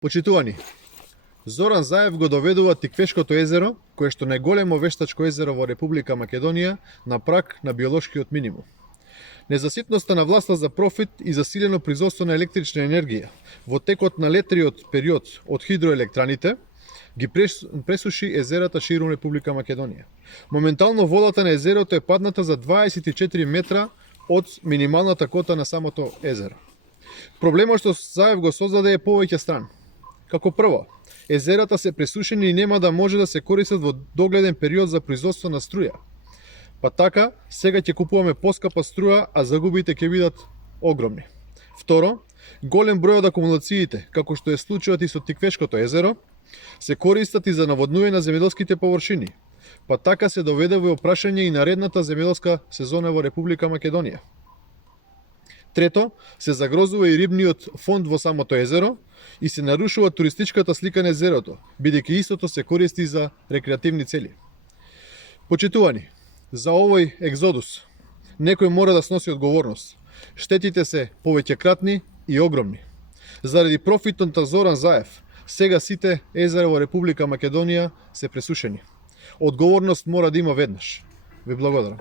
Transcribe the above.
Почитувани, Зоран Заев го доведува Тиквешкото езеро, кое што најголемо вештачко езеро во Република Македонија, на праг на биолошкиот минимум. Незаситноста на власта за профит и засилено производство на електрична енергија во текот на летриот период од хидроелектраните ги пресуши езерата ширум Република Македонија. Моментално водата на езерото е падната за 24 метра од минималната кота на самото езеро. Проблемот што Заев го создаде е повеќе стран. Како прво, езерата се пресушени и нема да може да се користат во догледен период за производство на струја. Па така, сега ќе купуваме поскапа струја, а загубите ќе бидат огромни. Второ, голем број од акумулациите, како што е случајот и со Тиквешкото езеро, се користат и за наводнување на земјоделските површини. Па така се доведе во опрашање и наредната земјоделска сезона во Република Македонија. Трето, се загрозува и рибниот фонд во самото езеро и се нарушува туристичката слика на езерото, бидејќи истото се користи за рекреативни цели. Почитувани, за овој екзодус некој мора да сноси одговорност. Штетите се повеќекратни и огромни. Заради профитот на Зоран Заев, сега сите езера во Република Македонија се пресушени. Одговорност мора да има веднаш. Ви благодарам.